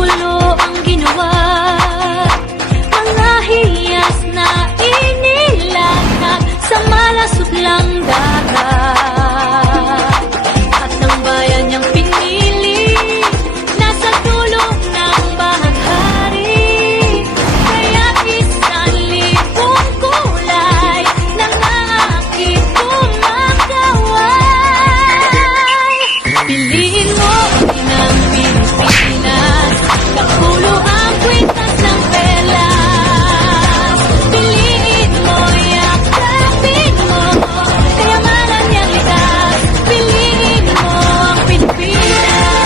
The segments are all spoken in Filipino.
gulo ang ginawa. Mga hiyas na inilatag sa malasutlang dagat. At ng bayan niyang pinili, nasa dulo ng bahaghari. Kaya't 1,000 kulay na aking kumagaway. Piliin mo ng Pilipinas, kapulo ang kwintas ng pelas. Piliin mo, yakapin mo, kayamanan niyang likas. Piliin mo ang Pilipinas.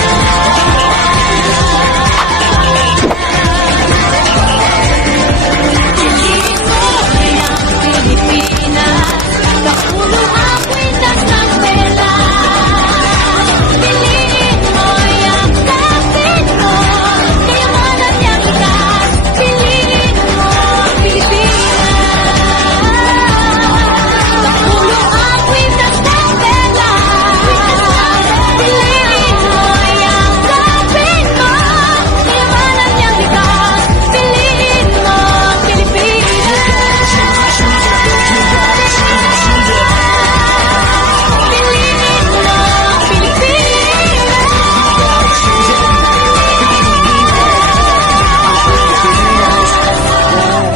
Piliin mo ang Pilipinas, kapulo ang kwintas ng pelas. Piliin mo, yakapin mo, kayamanan niyang likas. Piliin mo ang Pilipinas, kapulo ang kwintas ng pelas. Piliin mo, yakapin mo, kayamanan niyang likas. Piliin mo ang Pilipinas. Piliin mo ang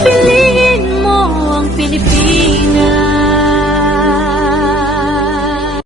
Pilipinas.